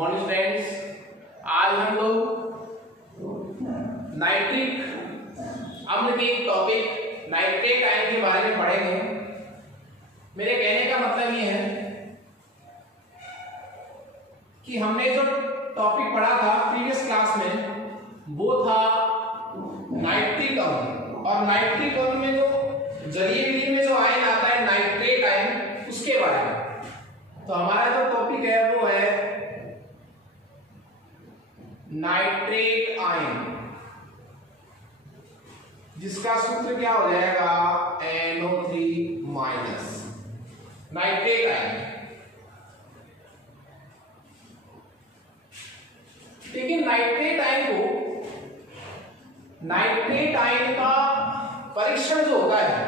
Morning friends, आज हम लोग नाइट्रिक अम्ल के एक टॉपिक नाइट्रेट आयन के बारे में पढ़ेंगे। मेरे कहने का मतलब ये है कि हमने जो टॉपिक पढ़ा था प्रीवियस क्लास में वो था नाइट्रिक अम्ल, और नाइट्रिक अम्ल में जो जलीय विलीन में जो आयन आता है नाइट्रेट आयन, उसके बारे में। तो हमारा जो टॉपिक है वो है नाइट्रेट आयन, जिसका सूत्र क्या हो जाएगा NO3 माइनस नाइट्रेट आयन। लेकिन नाइट्रेट आयन का परीक्षण जो होता है,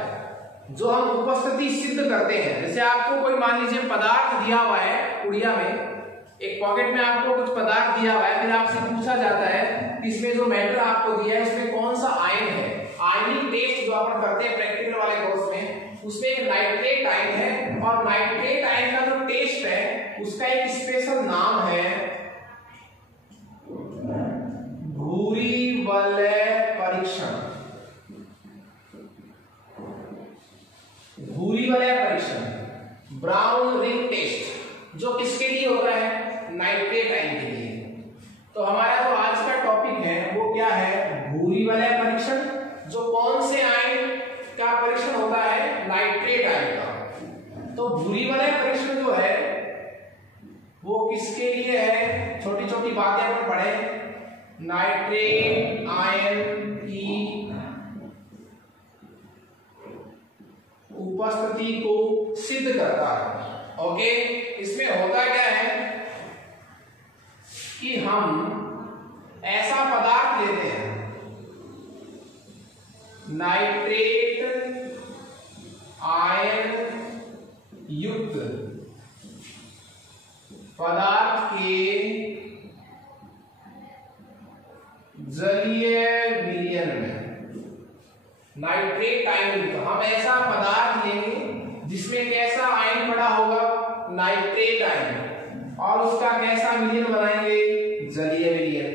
जो हम उपस्थिति सिद्ध करते हैं, जैसे आपको कोई मान लीजिए पदार्थ दिया हुआ है पुड़िया में, एक पॉकेट में आपको कुछ पदार्थ दिया हुआ है, फिर आपसे पूछा जाता है कि इसमें जो मैटर आपको दिया है इसमें कौन सा आयन है। आयनिक टेस्ट जो अपन करते हैं प्रैक्टिकल वाले कोर्स में, उसमें एक नाइट्रेट आयन है, और नाइट्रेट आयन का जो टेस्ट है उसका एक स्पेशल नाम है भूरी वलय परीक्षण। भूरी वलय परीक्षण, ब्राउन रिंग टेस्ट, जो किसके लिए होता है नाइट्रेट आयन के लिए। तो हमारा जो आज का टॉपिक है वो क्या है भूरी वलय परीक्षण, जो कौन से आयन का परीक्षण होता है नाइट्रेट आयन का। तो भूरी वलय परीक्षण जो है वो किसके लिए है, छोटी छोटी बातें अपन पढ़े। नाइट्रेट आयन की उपस्थिति को सिद्ध करता है। ओके, इसमें होता क्या है कि हम ऐसा पदार्थ लेते हैं, नाइट्रेट आयन युक्त पदार्थ के जलीय विलयन में, नाइट्रेट आयन युक्त हम ऐसा पदार्थ लेंगे जिसमें कैसा आयन पड़ा होगा नाइट्रेट आयन, और उसका कैसा विलयन बनाएंगे जलीय विलयन।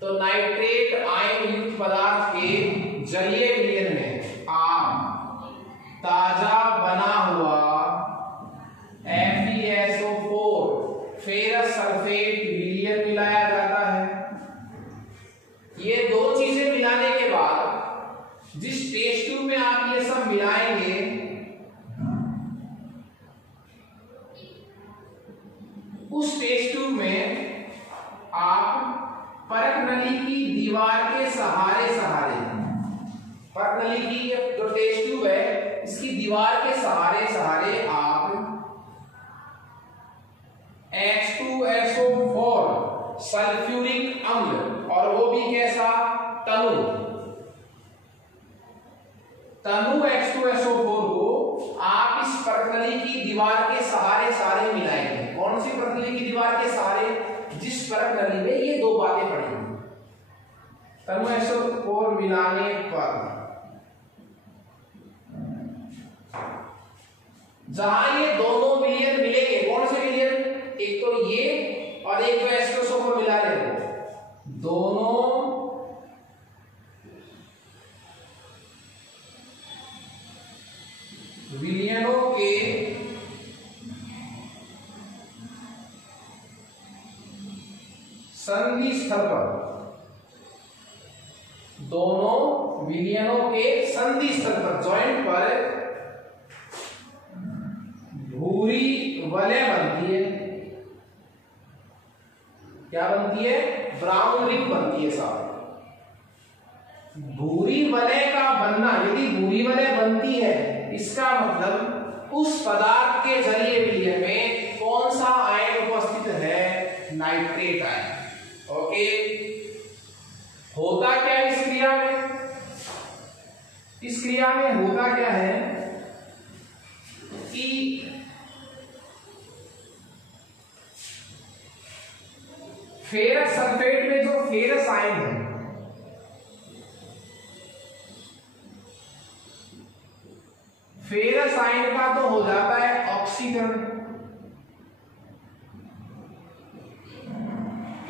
तो नाइट्रेट आयन युक्त पदार्थ के जलीय विलयन में आप ताजा बना हुआ FeSO4 फेरस सल्फेट विलयन मिलाया जाता है। ये दो चीजें मिलाने के बाद जिस टेस्ट ट्यूब में आप ये सब मिलाएंगे, उस टेस्ट ट्यूब में आप परक नली की दीवार के सहारे परक नली की जो टेस्ट ट्यूब है इसकी दीवार के सहारे आप H2SO4 सल्फ्यूरिक अम्ल, और वो भी कैसा तनु H2SO4 को आप इस परक नली की दीवार के सहारे मिलाएंगे। कौन सी परक नली की दीवार के सहारे, जिस परक नली में ये दो बातें पड़ी, तनु SO4 मिलाने पर जहां ये दोनों विलयन मिलेंगे, कौन से विलयन, एक तो ये और एक जो H2SO4 मिला रहे हो, दोनों विलयनों के संधि स्थल पर, दोनों विलयनों के संधि स्थल पर, जॉइंट पर भूरी वलय बनती है। क्या बनती है, ब्राउन रिंग बनती है साहब। भूरी वलय का बनना, यदि भूरी वलय बनती है, इसका मतलब उस पदार्थ के जलीय विलयन में कौन सा आयन उपस्थित है नाइट्रेट आयन। ओके, होता क्या इस क्रिया में, इस क्रिया में होता क्या है कि फेरस सल्फेट में जो फेरस आयन है, फेरस आयन का तो हो जाता है ऑक्सीकरण,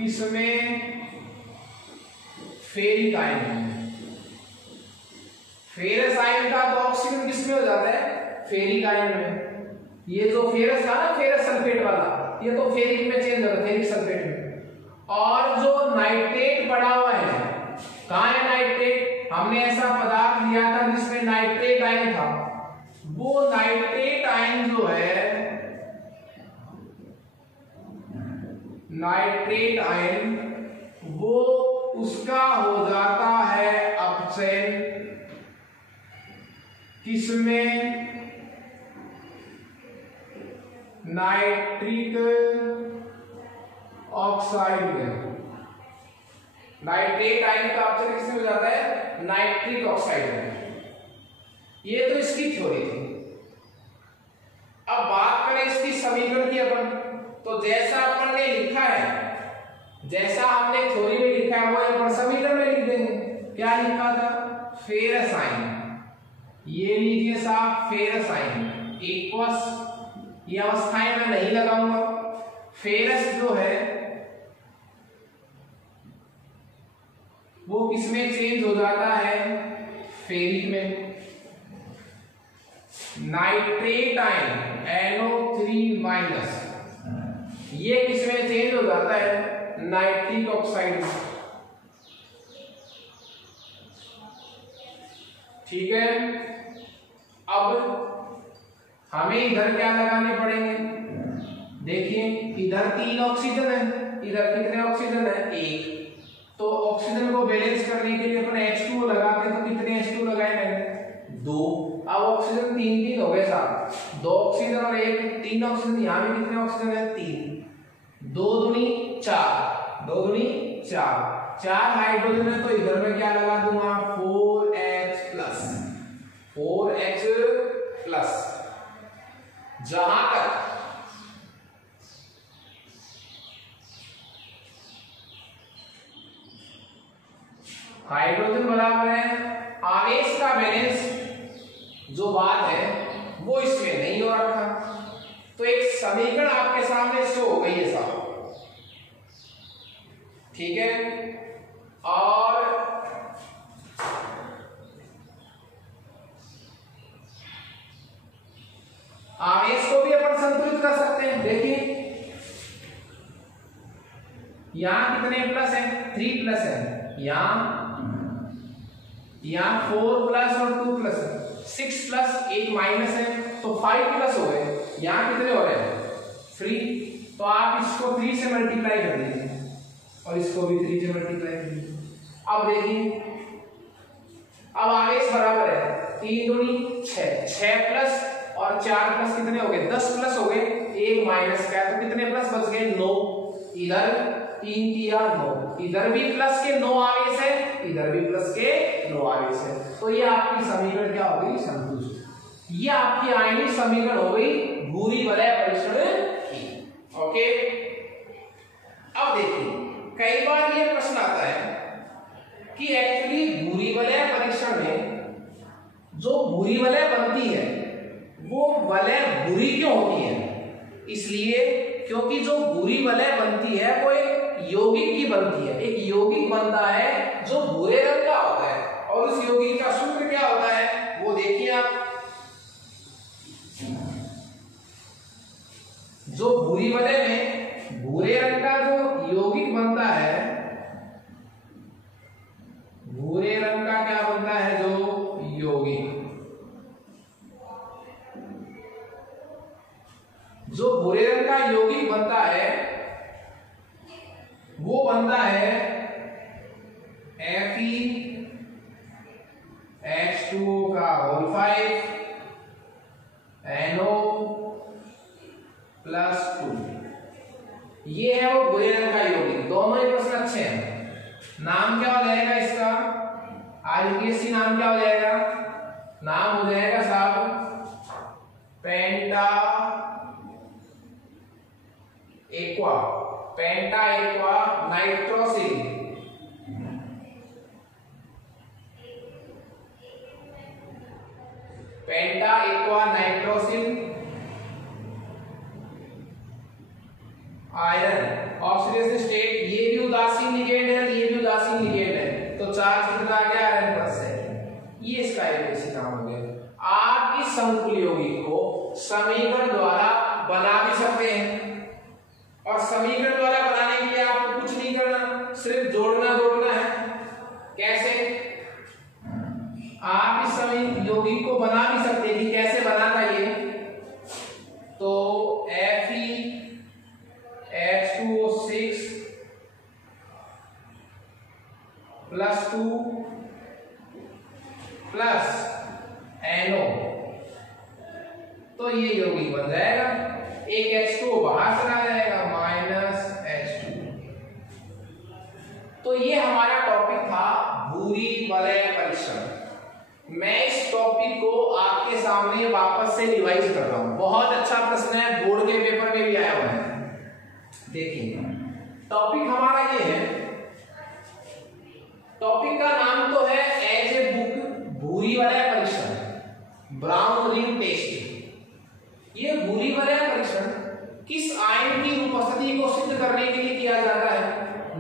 किसमें फेरिक आयन में। फेरस आयन का तो ऑक्सीजन किसमें हो जाता है, फेरिक आयन में। ये जो फेरस था ना, फेरस सल्फेट वाला, ये तो फेरिक में चेंज होगा, फेरिक सल्फेट में। और जो नाइट्रेट पड़ा हुआ है, कहाँ है नाइट्रेट, हमने ऐसा पदार्थ लिया था जिसमें नाइट्रेट आयन था, वो नाइट्रेट आयन जो है, नाइट्रेट आयन वो उसका हो जाता है अपचयन किसमें, नाइट्रिक ऑक्साइड में। नाइट्रेट आयन का अपचयन किसमें हो जाता है, नाइट्रिक ऑक्साइड में। ये तो इसकी थ्योरी थी। अब बात करें इसकी समीकरण की अपन, तो जैसा अपन ने लिखा है, जैसा हमने थ्योरी में लिखा है वो अपन समीकरण में लिख देंगे। क्या लिखा था, फेरस आयन, ये लीजिए साहब फेरस आयन इक्वस, ये अवस्थाएं मैं नहीं लगाऊंगा। फेरस जो है वो किसमें चेंज हो जाता है, फेरिक में। नाइट्रेट आयन NO3- ये किसमें चेंज हो जाता है, नाइट्रिक ऑक्साइड में। ठीक है, अब हमें इधर क्या लगाने पड़ेंगे, देखिए इधर 3 ऑक्सीजन है, इधर कितने ऑक्सीजन है, 1। तो ऑक्सीजन को बैलेंस करने के लिए अपन H2O लगाते हैं, तो कितने H2O लगाए मैंने, 2। अब ऑक्सीजन 3 हो गए साहब, 2 ऑक्सीजन और 1, 3 ऑक्सीजन। यहाँ भी कितने ऑक्सीजन है, 3। 2 दूनी 4, 2 दूनी 4, 4 हाइड्रोजन है, तो इधर में क्या लगा दूंगा, 4H+, 4H+। जहां तक हाइड्रोजन बराबर है आवेश का बैलेंस, जो बात है वो इसमें नहीं हो रखा, तो एक समीकरण आपके सामने शो हो गई है साहब। ठीक है, और आवेश को भी अपन संतुलित कर सकते हैं। देखिए यहां कितने प्लस है, 3+ है, यहां 4+ और 2+, 6+, 1 माइनस है, तो 5+ हो गए। यहां कितने हो रहे हैं, 3। तो आप इसको 3 से मल्टीप्लाई कर दीजिए और इसको भी 3 से मल्टीप्लाई कर दीजिए। अब देखिए, अब आवेश बराबर है 3 दूनी 6, 6+ और 4+ कितने हो गए, 10+ हो गए। 1 माइनस का, तो कितने प्लस बच गए, 9। इधर 3 किया 9, इधर भी प्लस के 9 आवेश है, इधर भी प्लस के 9 आवेश है। तो ये आपकी समीकरण क्या हो गई, संतुष्ट। ये आपकी आयनिक समीकरण हो गई भूरी वलय परीक्षण की। ओके, अब देखिए कई बार ये प्रश्न आता है कि एक्चुअली भूरी वलय परीक्षण में जो भूरी वलय बनती है वो वलय भूरी क्यों होती है, इसलिए क्योंकि जो भूरी वलय बनती है वो एक यौगिक की बनती है। एक यौगिक बनता है जो भूरे रंग का होता है, और उस यौगिक का सूत्र क्या होता है वो देखिए आप। जो भूरी वलय में भूरे रंग का जो यौगिक बनता है, भूरे रंग का क्या बनता है, जो यौगिक, जो भूरे रंग का यौगिक बनता है वो बनता है FeH2O का होल 5 NO+2। ये है वो भूरे रंग का यौगिक। दोनों ही प्रश्न अच्छे हैं। नाम क्या हो जाएगा इसका, आईपीएससी नाम क्या हो जाएगा, नाम हो जाएगा साहब penta aqua, penta aqua nitrosyl. Penta aqua nitrosyl iron oxidation state, ये भी उदासीन लिगेंड है, ये भी उदासीन लिगेंड है, तो चार्ज कितना आ गया Rn+, ये इसका एलिवेशन नाम हो गया। आप इस समतुल्य यौगिक को समीकरण द्वारा बना भी सकते हैं, और समीकरण द्वारा बनाने के लिए आपको कुछ नहीं करना, सिर्फ जोड़ना है। कैसे? आप इस समय यौगिक को बना भी सकते हैं कि कैसे बना था ये, तो FeH2O6 +2 प्लस NO, तो ये यौगिक बन जाएगा। एक H2O बाहर चला जाएगा, -H2। तो ये हमारा टॉपिक था भूरी वलय परीक्षण। मैं इस टॉपिक को आपके सामने वापस से रिवाइज कर रहा हूं। बहुत अच्छा प्रश्न है, बोर्ड के पेपर में भी आया हुआ है। देखिए टॉपिक हमारा ये है, टॉपिक का नाम तो है एज ए बुक भूरी वलय परीक्षण, ब्राउन रिंग टेस्ट। ये भूरी वलय परीक्षण किस आयन की उपस्थिति को सिद्ध करने के लिए किया जाता है?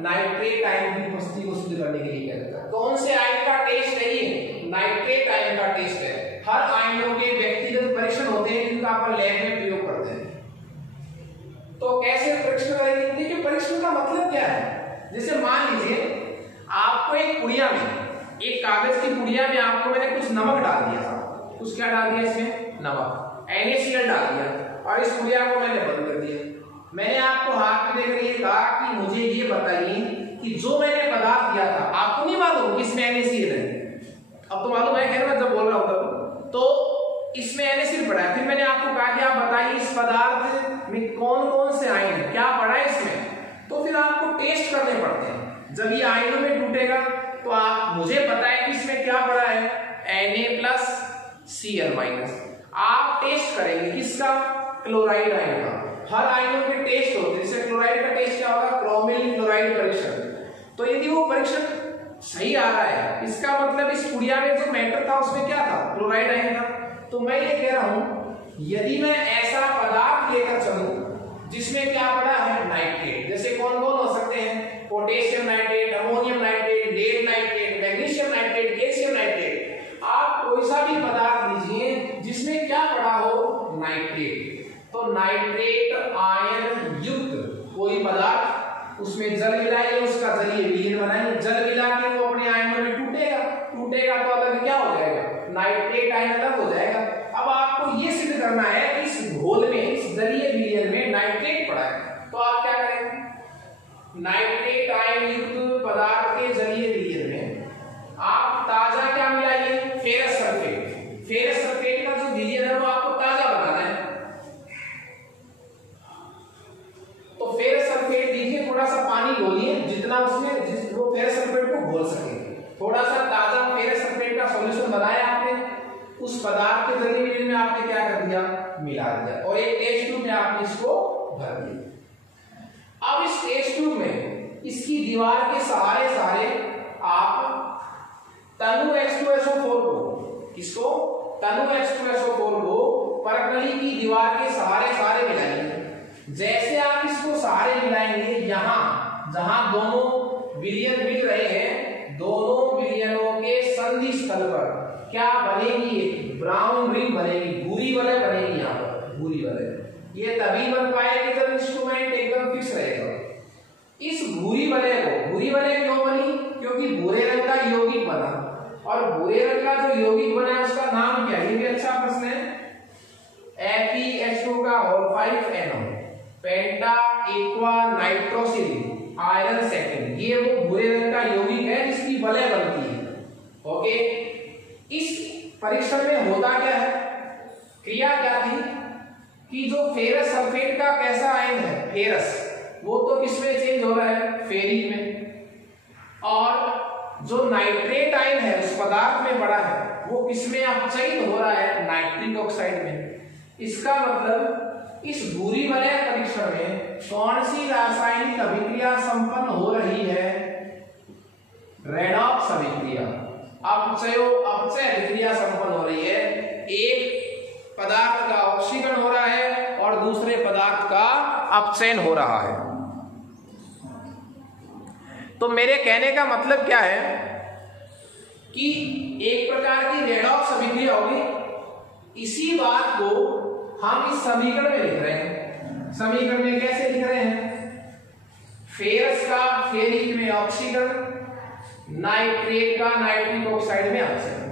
नाइट्रेट आयन की उपस्थिति को सिद्ध करने के लिए किया जाता है। कौन से आयन का टेस्ट है ये? नाइट्रेट आयन का टेस्ट है। हर आयनों के व्यक्तिगत परीक्षण होते हैं जिनका अपन लैब में प्रयोग करते हैं। तो कैसे परीक्षण करेंगे? देखिए परीक्षण का मतलब क्या है। जैसे मान लीजिए आपको एक पुड़िया में, एक कागज की पुड़िया में आपको मैंने कुछ नमक डाल दिया था। कुछ क्या डाल दिया इसमें? नमक, NaCl डाल दिया, और इस पुड़िया को मैंने बंद कर दिया। मैंने आपको हाथ में देकर ये कहा कि मुझे ये बताइए कि जो मैंने पदार्थ दिया था, आपको नहीं मालूम इसमें NaCl है, अब तो मालूम है, खैर मैं जब बोल रहा हूं तब, तो इसमें NaCl पड़ा है। फिर मैंने आपको कहा कि आप बताइए इस पदार्थ में कौन कौन से आयन है, क्या पड़ा है इसमें। तो फिर आपको टेस्ट करने पड़ते हैं। जब ये आयनों में टूटेगा तो आप, मुझे पता है कि इसमें क्या पड़ा है, Na+Cl-। आप टेस्ट करेंगे किसका? क्लोराइड आयन का। हर आयनों के टेस्ट होते हैं। जैसे क्लोराइड का टेस्ट क्या होगा? क्रोमेलिन क्लोराइड परीक्षण। तो यदि वो परीक्षण सही आ रहा है, इसका मतलब इस पुड़िया में जो मैटर था उसमें क्या था? क्लोराइड आयन था। तो मैं ये कह रहा हूं, यदि मैं ऐसा पदार्थ लेकर चलूं जिसमें क्या पड़ा है? नाइट्रेट। जैसे कौन कौन हो सकते हैं? Potassium nitrate, ammonium nitrate, lead nitrate, magnesium nitrate, calcium nitrate. आप कोई सा भी पदार्थ लीजिए जिसमें क्या पड़ा हो? नाइट्रेट। तो नाइट्रेट आयन युक्त कोई पदार्थ, उसमें जल मिलाइए, उसका जलीय विलीन बनाइए। जल मिला के वो अपने आयनों में टूटेगा तो अलग क्या हो जाएगा? नाइट्रेट आयन अलग हो जाएगा। अब आपको ये सिद्ध करना है कि इस घोल में, इस जलीय विलीन में नाइट्रेट पड़ा है। तो आप क्या करेंगे? नाइट्रेट आयन युक्त पदार्थ के जलीय विलीन में आप ताजा क्या मिलाइए? Ferrous sulphate. फेरस सल्फेट का जो विलीन है वो आपको ताजा बनाना है। तो फेरस सल्फेट लीजिए, थोड़ा सा पानी घोलिए, जितना उसमें वो फेरस सल्फेट को घोल सके। थोड़ा सा ताजा फेरस सल्फेट का सॉल्यूशन बनाया आपने, उस पदार्थ के जलीय विलीन में आपने क्या कर दिया? मिला दिया, और एक टेस्ट ट्यूब में आपने इसको भर दिया। अब इस टेस्ट ट्यूब में इसकी दीवार के सहारे आप तनु H2SO4 को, किसको? तनु H2SO4 को परकली की दीवार के सहारे मिलाएंगे। जैसे आप इसको सहारे मिलाएंगे, यहां जहां दोनों विलयन मिल रहे हैं, दोनों विलयनों के संधि स्थल पर क्या बनेगी? एक ब्राउन रिंग बनेगी, भूरी वलय बनेगी। यहां पर भूरी वलय ये तभी बन पाएगी जब इंस्ट्रूमेंट एकदम फिक्स रहेगा। इस भूरी वलय क्यों बनी? क्योंकि भूरे रंग का यौगिक बना, और भूरे रंग का जो यौगिक बना है उसका नाम क्या है? ये भी अच्छा प्रश्न है। FeH2 पेंटा एक्वा नाइट्रोसिल आयरन सेकेंड, ये वो भूरे रंग का यौगिक है जिसकी वलय बनती है। ओके, इस परीक्षण में होता क्या है? क्रिया क्या थी कि जो फेरस सल्फेट का कैसा आयन है, फेरस, वो तो किसमें चेंज हो रहा है? फेरिक में। और जो नाइट्रेट आयन है उस पदार्थ में पड़ा है, वो किसमें अपचयित हो रहा है? नाइट्रिक ऑक्साइड में। इसका मतलब इस भूरी वलय परीक्षण में कौन सी रासायनिक अभिक्रिया संपन्न हो रही है? रेडॉक्स अभिक्रिया, अपचय अभिक्रिया संपन्न हो रही है। एक पदार्थ का ऑक्सीकरण हो रहा है और दूसरे पदार्थ का अपचयन हो रहा है। तो मेरे कहने का मतलब क्या है कि एक प्रकार की रेडॉक्स अभिक्रिया होगी। इसी बात को हम इस समीकरण में लिख रहे हैं। समीकरण में कैसे लिख रहे हैं? फेरस का फेरिक में ऑक्सीकरण, नाइट्रेट का नाइट्रिक ऑक्साइड में ऑक्सीकरण।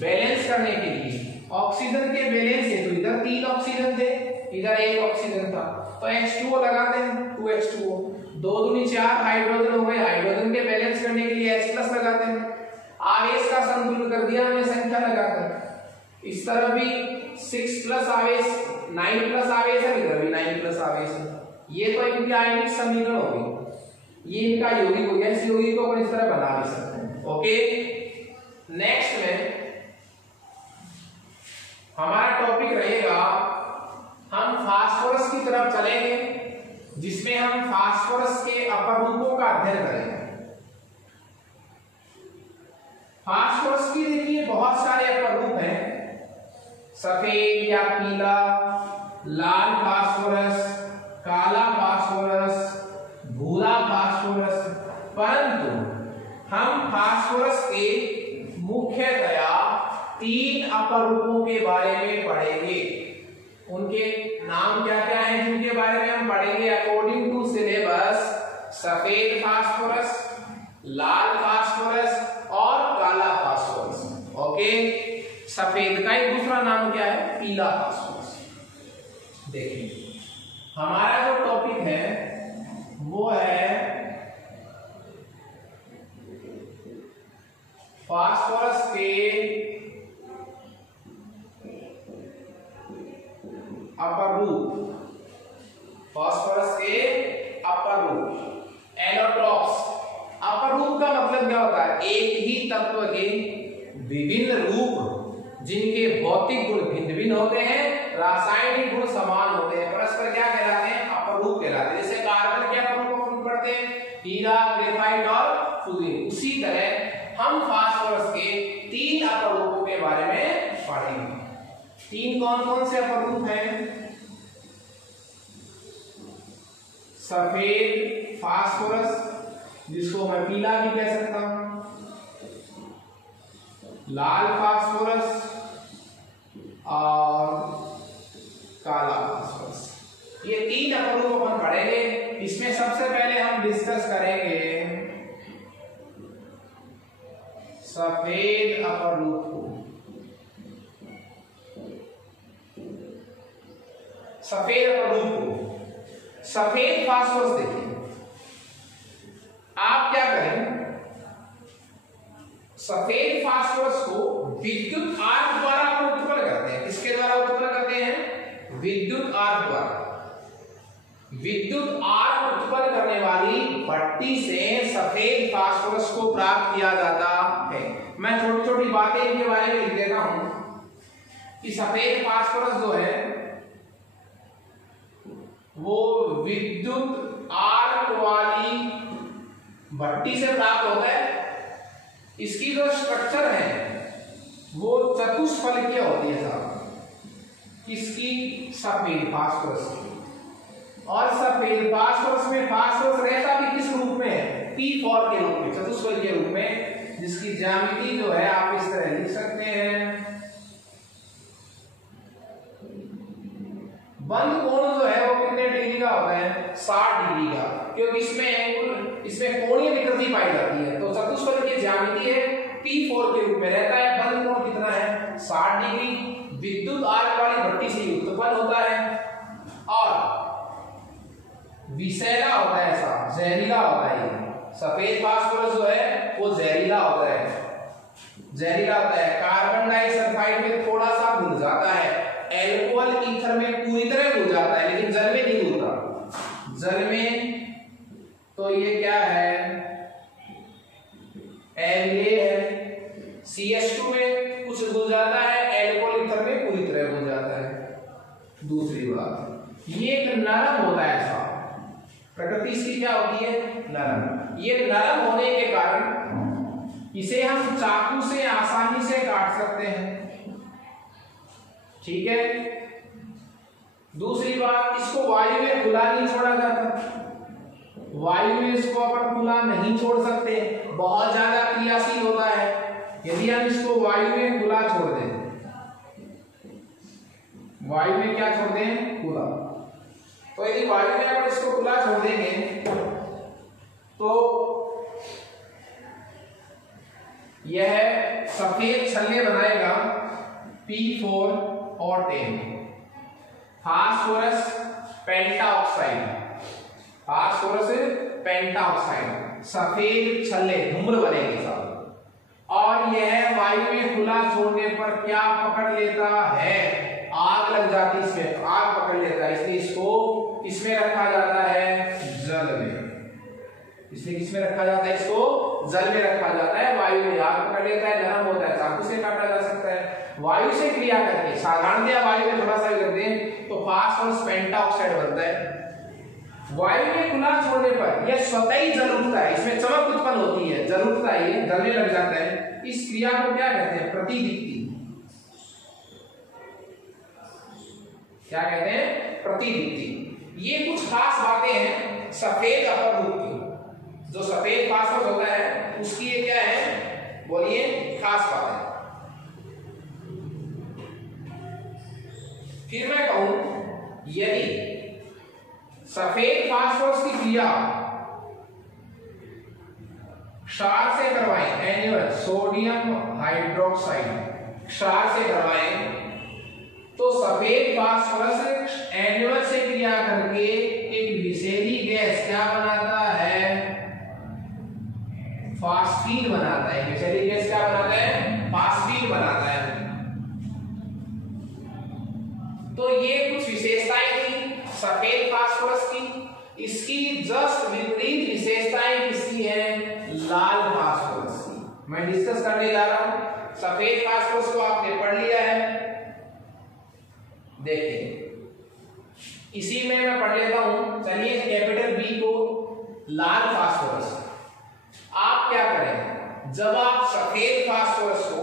बैलेंस करने के लिए ऑक्सीजन के बैलेंस है, तो इधर 3 ऑक्सीजन थे, इधर 1 ऑक्सीजन था, तो H2O लगाते हैं, 2H2O, 2 दूनी 4 हाइड्रोजन हो गए। हाइड्रोजन के बैलेंस करने के लिए H+ लगाते हैं। आवेश का संतुलन कर दिया हमने संख्या लगाकर। इस तरफ भी 6+ आवेश, 9+ आवेश है, इधर भी 9+ आवेश है। ये तो इनकी आयनिक समीकरण होगी, ये इनका यौगिक हो गया। इस यौगिक को अपन इस तरह बना भी सकते हैं। ओके, नेक्स्ट में हमारा टॉपिक रहेगा, हम फास्फोरस की तरफ चलेंगे, जिसमें हम फास्फोरस के अपरूपों का अध्ययन करेंगे। फास्फोरस की देखिए बहुत सारे अपरूप हैं, सफेद या पीला, लाल फास्फोरस, काला फास्फोरस, भूरा फास्फोरस। परंतु हम फास्फोरस के मुख्यतया 3 अपरूपों के बारे में पढ़ेंगे। उनके नाम क्या क्या हैं जिनके बारे में हम पढ़ेंगे अकॉर्डिंग टू सिलेबस? सफेद फास्फोरस, लाल फास्फोरस और काला फास्फोरस। ओके, सफेद का एक दूसरा नाम क्या है? पीला फास्फोरस। देखिए हमारा जो टॉपिक है वो है फास्फोरस के अपरूप। फास्फोरस के अपरूप, एलोट्रॉप्स। अपरूप का मतलब क्या होता है? एक ही तत्व के विभिन्न रूप जिनके भौतिक गुण भिन्न भिन्न होते हैं, रासायनिक गुण समान होते हैं, परस्पर क्या कहलाते हैं? अपरूप कहलाते हैं। जैसे कार्बन के अपरूप अपन पढ़ते हैं, हीरा, ग्रेफाइट और फ्लूरीन। उसी तरह हम फास्फोरस के 3 अपरूपों के बारे में पढ़ेंगे। 3 कौन कौन से अपरूप हैं? सफेद फास्फोरस, जिसको मैं पीला भी कह सकता हूं, लाल फास्फोरस और काला फास्फोरस। ये 3 अपरूप अपन पढ़ेंगे। इसमें सबसे पहले हम डिस्कस करेंगे सफेद अपरूप को। सफेद अपरूप को, सफेद फास्फोरस देखिए, आप क्या करें? सफेद फास्फोरस को विद्युत आर्क द्वारा हम उत्पन्न करते हैं। किसके द्वारा उत्पन्न करते हैं? विद्युत आर्क द्वारा। विद्युत आर्क उत्पन्न करने वाली भट्टी से सफेद फास्फोरस को प्राप्त किया जाता है। मैं छोटी छोटी बातें इनके बारे में लिख देता हूं कि सफेद फास्फोरस जो है वो विद्युत आर्क वाली भट्टी से प्राप्त होता है। इसकी जो स्ट्रक्चर है वो चतुष्फलकीय होती है साहब। इसकी सफेद फास्फोरस की, और सफेद फास्फोरस में फास्फोरस रहता भी किस रूप में है? P4 के रूप में, चतुष्फलकीय रूप में, जिसकी ज्यामिति जो है आप इस तरह लिख सकते हैं। बंद कोण जो है वो कितने डिग्री का होता है? 60 डिग्री का, क्योंकि इसमें कोणीय विकृति पाई जाती है। तो चतुष्फलक की ज्यामिति है P4 के रूप में रहता है। बंद कोण कितना है? 60 डिग्री। विद्युत आर्क वाली भट्टी से उत्पन्न होता है और विषैला होता है, ऐसा जहरीला होता है। सफेद फास्फोरस जो है वो जहरीला होता है, जहरीला होता है। कार्बन डाइसल्फाइड में थोड़ा सा घुल जाता है, एल्कोहल ईथर में पूरी तरह घुल जाता है, लेकिन जल में नहीं घुलता। जल में तो ये क्या है? Na है। CH2 में कुछ घुल जाता है, एल्कोहल ईथर में पूरी तरह घुल जाता है। दूसरी बात, ये एक नरम होता है ऐसा, प्रकृति इसकी क्या होती है? नरम। ये नरम होने के कारण इसे हम चाकू से आसानी से काट सकते हैं, ठीक है। दूसरी बात, इसको वायु में खुला नहीं छोड़ा जाता। वायु में इसको अपन खुला नहीं छोड़ सकते, बहुत ज्यादा क्रियाशील होता है। यदि हम इसको वायु में खुला छोड़ दें, वायु में क्या छोड़ दें? खुला। तो यदि वायु में अपन इसको खुला छोड़ देंगे तो यह सफेद छल्ले बनाएगा P4 और 10, फास्फोरस पेंटाऑक्साइड, फास्फोरस पेंटाऑक्साइड, सफेद छल्ले धूम्र बनेंगे साहब। और यह वायु में खुला छोड़ने पर क्या पकड़ लेता है? आग लग जाती है इसमें, आग पकड़ लेता है, इसलिए इसको किसमें रखा जाता है? जल में। इसलिए किसमें रखा जाता है? इसको जल में रखा जाता है। वायु में आग पकड़ लेता है, नरम होता है, चाकू से काटा जा सकता है। वायु से क्रिया करके साधारणतया वायु में थोड़ा सा भी करते हैं तो फास्फोरस पेंटाऑक्साइड बनता है। वायु में खुला छोड़ने पर यह स्वतः ही जल उठता है, इसमें चमक उत्पन्न होती है, जल उठता है, ये जलने लग जाता है। इस क्रिया को क्या कहते हैं? प्रतिदीप्ति। क्या कहते हैं? प्रतिदीप्ति। ये कुछ खास बातें हैं सफेद अपर रूप की। जो सफेद फास्फोरस होता है उसकी ये क्या है? बोलिए, खास बात है। फिर मैं कहूं यदि सफेद फास्फोरस की क्रिया क्षार से करवाएं, एन्युअल सोडियम हाइड्रोक्साइड क्षार से करवाएं, तो सफेद फास्फोरस एन्युअल से क्रिया करके एक विषैली गैस क्या बनाता है? फास्फीन बनाता है। विषैली गैस क्या बनाता है? फास्फीन बनाता है। तो ये कुछ विशेषताएं थी सफेद फास्फोरस की। इसकी जस्ट विपरीत विशेषताएं किसकी है? लाल फास्फोरस की। मैं डिस्कस करने जा रहा हूं। सफेद फास्फोरस को आपने पढ़ लिया है, देखिए इसी में मैं पढ़ लेता हूं। चलिए कैपिटल बी को लाल फास्फोरस। आप क्या करें? जब आप सफेद फास्फोरस को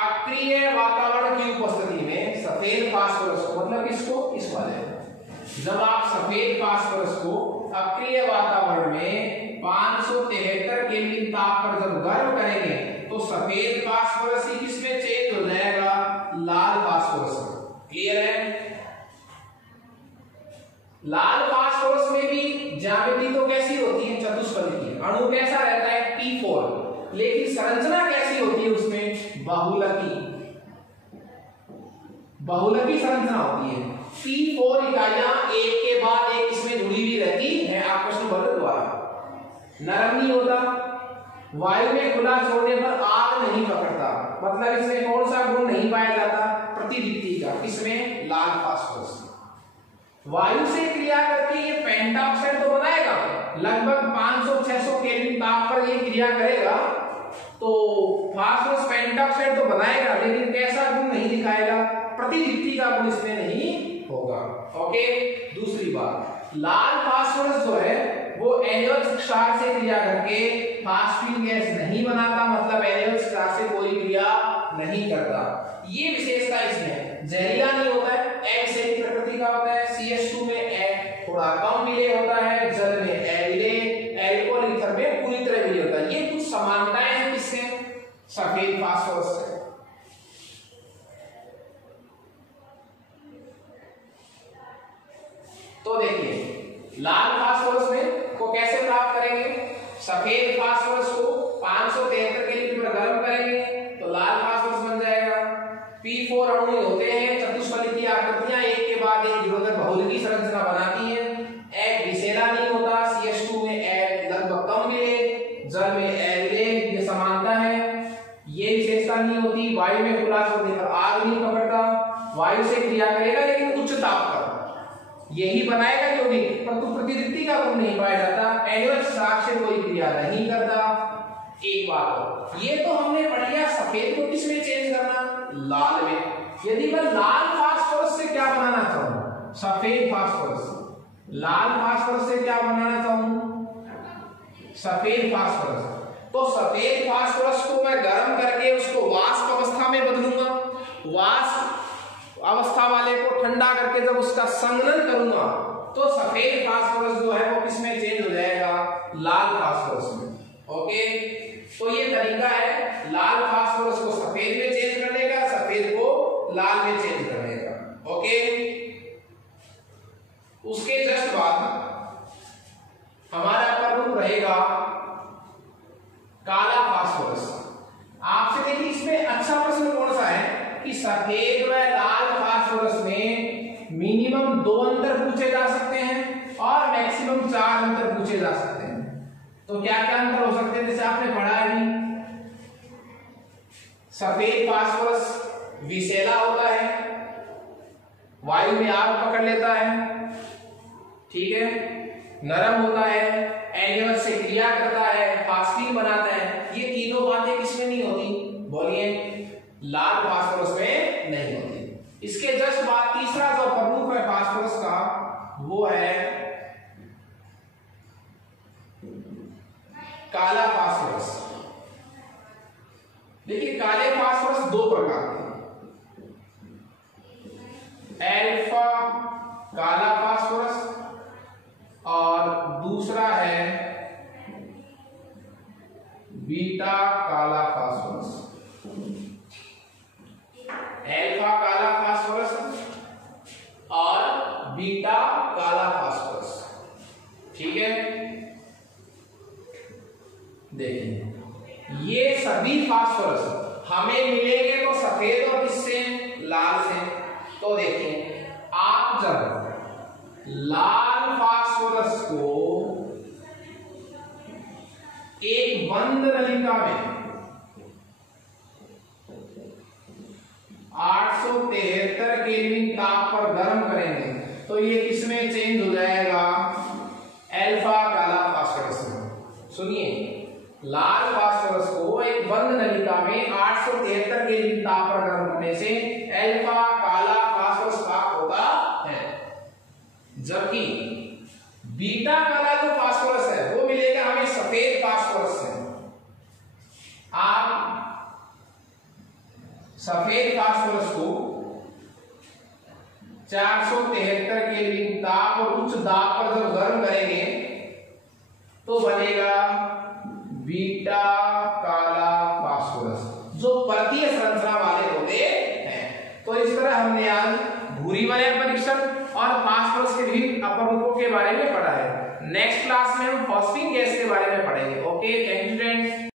अक्रिय वातावरण की उपस्थिति में, सफेद फास्फोरस को मतलब इसको, इस वाले, जब आप सफेद फास्फोरस को अक्रिय वातावरण में 573 केल्विन ताप पर जब गर्म करेंगे तो सफेद फास्फोरस ही किसमें चेंज हो जाएगा? लाल फास्फोरस में। क्लियर है? लाल फास्फोरस में भी ज्यामिति तो कैसी होती है? चतुष्फलकी की। अणु कैसा रहता है? P4। लेकिन संरचना कैसी होती है उसमें? बहुलकी, बहुलकी संरचना होती है। P4 इकाइयां एक के बाद एक इसमें जुड़ी हुई रहती है आकर्षण बल द्वारा। नरम नहीं होता। वायु में खुला छोड़ने पर आग नहीं पकड़ता, मतलब इसमें कौन सा गुण नहीं पाया जाता? प्रतिदीप्ति का। किसमें? लाल फास्फोरस। वायु से क्रिया करके ये पेंटाऑक्साइड तो बनाएगा, लगभग 500-600 केल्विन ताप पर ये क्रिया करेगा तो फास्फोरस पेंटाऑक्साइड तो बनाएगा, लेकिन कैसा गुण नहीं दिखाएगा? प्रतिदीप्ति का गुण इसमें नहीं होगा। ओके। दूसरी बात, लाल फास्फोरस जो है वो एन्युअल क्षार से क्रिया करके फास्फीन गैस नहीं बनाता, मतलब एन्युअल क्षार से कोई क्रिया नहीं करता। ये विशेषता इसमें। जहरीला नहीं होता है, अविषैली प्रकृति का होता है। CH2 में थोड़ा कम विलेय होता है, जल में अविलेय, अल्कोहल ईथर में पूरी तरह विलेय होता है। ये कुछ समानताएं हैं किससे? सफेद फास्फोरस से। तो देखिए लाल फास्फोरस में को कैसे प्राप्त करेंगे? सफेद फास्फोरस को 573 केल्विन पर गर्म करेंगे तो लाल फास्फोरस बन जाएगा। P4 अणु होते हैं, चतुष्फलकी आकृतियां एक के बाद एक जुड़कर बहुलकी संरचना बनाती हैं। एक विषैला नहीं होता, CH2 में लगभग कम विलेय, जल में अविलेय, ये समानता है। ये विशेषता नहीं होती। वायु में खुला छोड़ने पर आग नहीं पकड़ता, वायु से क्रिया करेगा लेकिन उच्च ताप पर, यही बनाएगा यौगिक, परंतु प्रतिदीप्ति का गुण नहीं पाया जाता। एन्युअल क्षार से कोई क्रिया नहीं करता। एक बात, ये तो हमने पढ़ लिया सफेद को किसमें चेंज करना? लाल में। यदि मैं लाल फास्फोरस से क्या बनाना चाहूं? सफेद फास्फोरस। लाल फास्फोरस से क्या बनाना चाहूं? सफेद फास्फोरस। तो सफेद फास्फोरस को मैं गर्म करके उसको वाष्प अवस्था में बदलूंगा। वाष्प अवस्था वाले को ठंडा करके जब उसका संघनन करूंगा तो सफेद फास्फोरस जो है वो किस में चेंज हो जाएगा, लाल फास्फोरस में। ओके, तो ये तरीका है, लाल फास्फोरस को सफेद में चेंज करने का, सफेद को लाल में चेंज करने का। ओके, उसके जस्ट बाद हमारा प्रमुख रहेगा काला फास्फोरस। आपसे देखिए इसमें अच्छा प्रश्न कौन सा है कि सफेद व लाल फास्फोरस में मिनिमम 2 अंतर पूछे जा सकते हैं और मैक्सिमम 4 अंतर पूछे जा सकते हैं। तो क्या क्या अंतर हो सकते हैं, जैसे आपने पढ़ा है सफेद फास्फोरस विषैला होता है, वायु में आग पकड़ लेता है, ठीक है, नरम होता है, एनिमल से क्रिया करता है, फास्फीन बनाता है। ये तीनों बातें किसमें नहीं होती, बोलिए, लाल फास्फोरस में नहीं होती। इसके जस्ट बाद तीसरा जो प्रमुख है फास्फोरस का वो है काला फास्फोरस। देखिए काले फास्फोरस 2 प्रकार के, अल्फा काला फास्फोरस और दूसरा है बीटा काला फास्फोरस। अल्फा काला फास्फोरस और बीटा काला फास्फोरस, ठीक है। देखिए ये सभी फास्फोरस हमें मिलेंगे तो सफेद और किससे, लाल से। तो देखिए आप जब लाल फास्फोरस को एक बंद नलिका में 873 केल्विन ताप पर गर्म करेंगे तो ये किसमें चेंज हो जाएगा, अल्फा काला फास्फोरस में। सुनिए, लाल फास्फोरस को एक बंद नलिका में 873 केल्विन ताप पर गर्म करने से अल्फा काला फास्फोरस प्राप्त होता है, जबकि बीटा काला जो फास्फोरस है वो मिलेगा हमें सफेद फास्फोरस से। आप सफेद फास्फोरस को 473 केल्विन ताप और उच्च दाब पर जब गर्म करेंगे तो बनेगा बीटा काला फास्फोरस, जो परतीय संरचना वाले होते हैं। तो इस तरह हमने आज भूरी वलय परीक्षण और फास्फोरस के विभिन्न अपरूपों के बारे में पढ़ा है। नेक्स्ट क्लास में हम फॉस्फिन गैस के बारे में पढ़ेंगे। Okay, thank you friends.